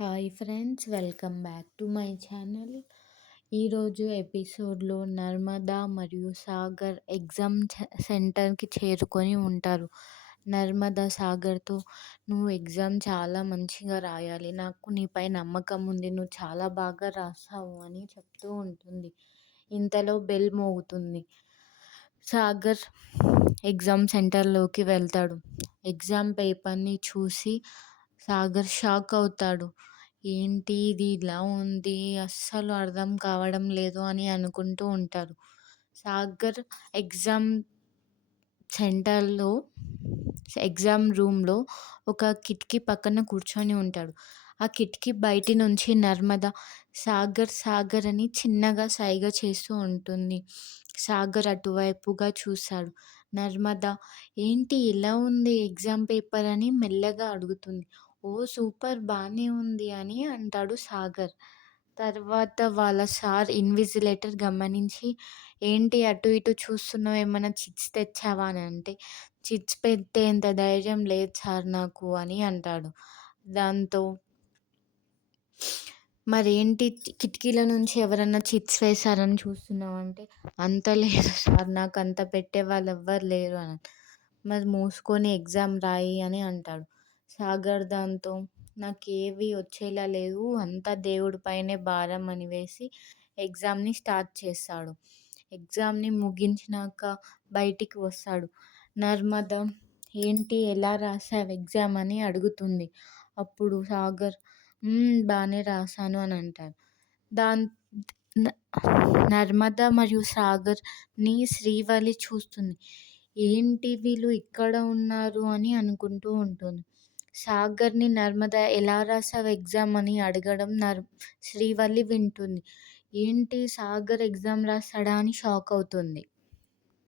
Hi friends, welcome back to my channel. ఈరోజు ఎపిసోడ్లో నర్మదా మరియు సాగర్ ఎగ్జామ్ సెంటర్కి చేరుకొని ఉంటారు. నర్మదా సాగర్తో, నువ్వు ఎగ్జామ్ చాలా మంచిగా రాయాలి, నాకు నీపై నమ్మకం ఉంది, నువ్వు చాలా బాగా రాస్తావు అని చెప్తూ ఉంటుంది. ఇంతలో బెల్ మోగుతుంది. సాగర్ ఎగ్జామ్ సెంటర్లోకి వెళ్తాడు. ఎగ్జామ్ పేపర్ని చూసి సాగర్ షాక్ అవుతాడు. ఏంటి ఇది ఇలా ఉంది, అస్సలు అర్థం కావడం లేదు అని అనుకుంటూ ఉంటారు. సాగర్ ఎగ్జామ్ సెంటర్లో ఎగ్జామ్ రూమ్లో ఒక కిటికీ పక్కన కూర్చొని ఉంటాడు. ఆ కిటికీ బయటి నుంచి నర్మద సాగర్ సాగర్ అని చిన్నగా సైగ చేస్తూ ఉంటుంది. సాగర్ అటువైపుగా చూశాడు. నర్మద ఏంటి ఇలా ఉంది ఎగ్జామ్ పేపర్ అని మెల్లగా అడుగుతుంది. ఓ సూపర్, బాగానే ఉంది అని అంటాడు సాగర్. తర్వాత వాళ్ళ సార్ ఇన్విజిలేటర్ గమనించి, ఏంటి అటు ఇటు చూస్తున్నావు, ఏమైనా చిట్స్ తెచ్చావా అని అంటే, చిట్స్ పెట్టేంత ధైర్యం లేదు సార్ నాకు అని అంటాడు. దాంతో మరేంటి కిటికీల నుంచి ఎవరన్నా చిట్స్ వేశారని చూస్తున్నావు అంటే, అంత లేదు సార్, నాకు అంత పెట్టే వాళ్ళు ఎవ్వరు లేరు అని. మరి మూసుకొని ఎగ్జామ్ రాయి అని అంటాడు. సాగర్ దాంతో నాకేవి వచ్చేలా లేవు, అంతా దేవుడి పైనే భారం అని వేసి ఎగ్జామ్ని స్టార్ట్ చేస్తాడు. ఎగ్జామ్ని ముగించినాక బయటికి వస్తాడు. నర్మద ఏంటి ఎలా రాసావు ఎగ్జామ్ అని అడుగుతుంది. అప్పుడు సాగర్ బాగానే రాశాను అని అంటారు. దాన్ న నర్మద మరియు సాగర్ని శ్రీవల్లి చూస్తుంది. ఏంటి వీళ్ళు ఇక్కడ ఉన్నారు అని అనుకుంటూ ఉంటుంది. సాగర్ని నర్మద ఎలా రాసావు ఎగ్జామ్ అని అడగడం శ్రీవల్లి వింటుంది. ఏంటి సాగర్ ఎగ్జామ్ రాస్తాడా అని షాక్ అవుతుంది.